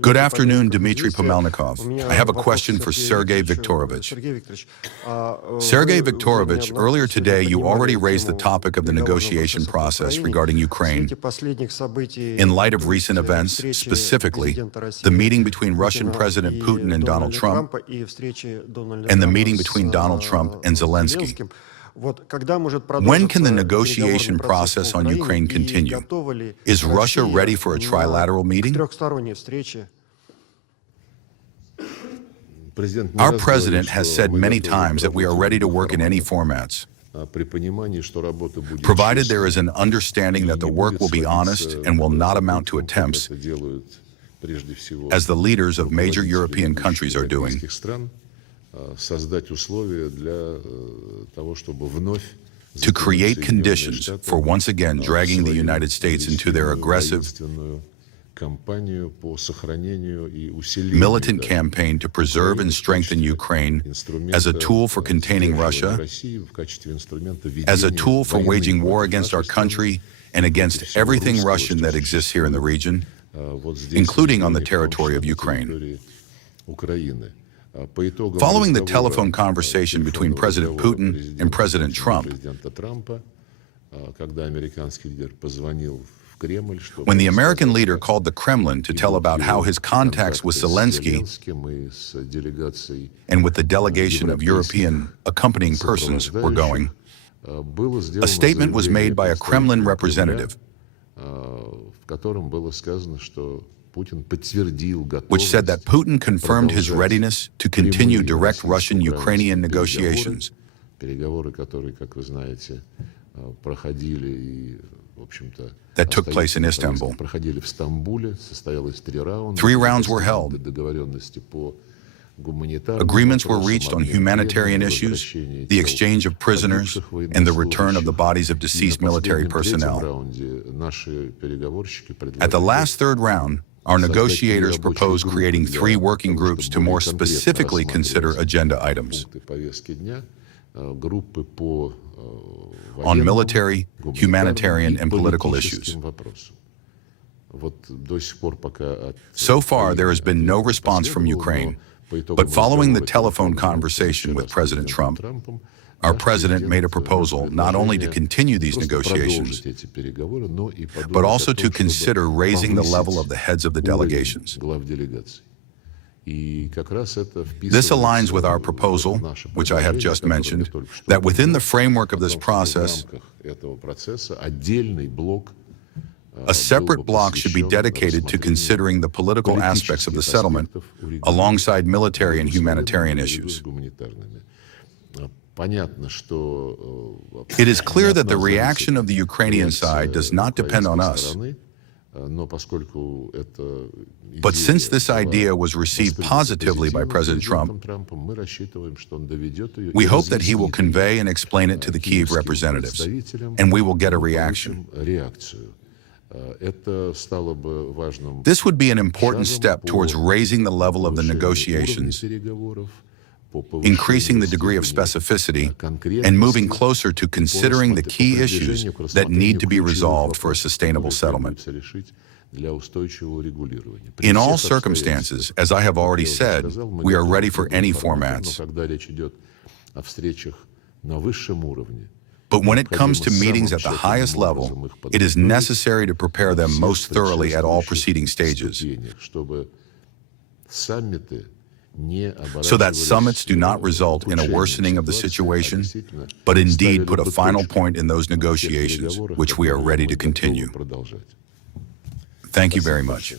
Good afternoon, Dmitry Pomelnikov. I have a question for Sergey Viktorovich. Sergey Viktorovich, earlier today you already raised the topic of the negotiation process regarding Ukraine. In light of recent events, specifically, the meeting between Russian President Putin and Donald Trump, and the meeting between Donald Trump and Zelensky, when can the negotiation process on Ukraine continue? Is Russia ready for a trilateral meeting? Our president has said many times that we are ready to work in any formats, provided there is an understanding that the work will be honest and will not amount to attempts, as the leaders of major European countries are doing, to create conditions for once again dragging the United States into their aggressive, militant campaign to preserve and strengthen Ukraine as a tool for containing Russia, as a tool for waging war against our country and against everything Russian that exists here in the region, including on the territory of Ukraine. Following the telephone conversation between President Putin and President Trump, when the American leader called the Kremlin to tell about how his contacts with Zelensky and with the delegation of European accompanying persons were going, a statement was made by a Kremlin representative which said that Putin confirmed his readiness to continue direct Russian-Ukrainian negotiations. That took place in Istanbul. 3 rounds were held. Agreements were reached on humanitarian issues, the exchange of prisoners, and the return of the bodies of deceased military personnel. At the last 3rd round, our negotiators proposed creating 3 working groups to more specifically consider agenda items on military, humanitarian, and political issues. So far, there has been no response from Ukraine, but following the telephone conversation with President Trump, our president made a proposal not only to continue these negotiations, but also to consider raising the level of the heads of the delegations. This aligns with our proposal, which I have just mentioned, that within the framework of this process, a separate block should be dedicated to considering the political aspects of the settlement alongside military and humanitarian issues. It is clear that the reaction of the Ukrainian side does not depend on us. But since this idea was received positively by President Trump, we hope that he will convey and explain it to the Kiev representatives, and we will get a reaction. This would be an important step towards raising the level of the negotiations, increasing the degree of specificity, and moving closer to considering the key issues that need to be resolved for a sustainable settlement. In all circumstances, as I have already said, we are ready for any formats. But when it comes to meetings at the highest level, it is necessary to prepare them most thoroughly at all preceding stages, so that summits do not result in a worsening of the situation, but indeed put a final point in those negotiations, which we are ready to continue. Thank you very much.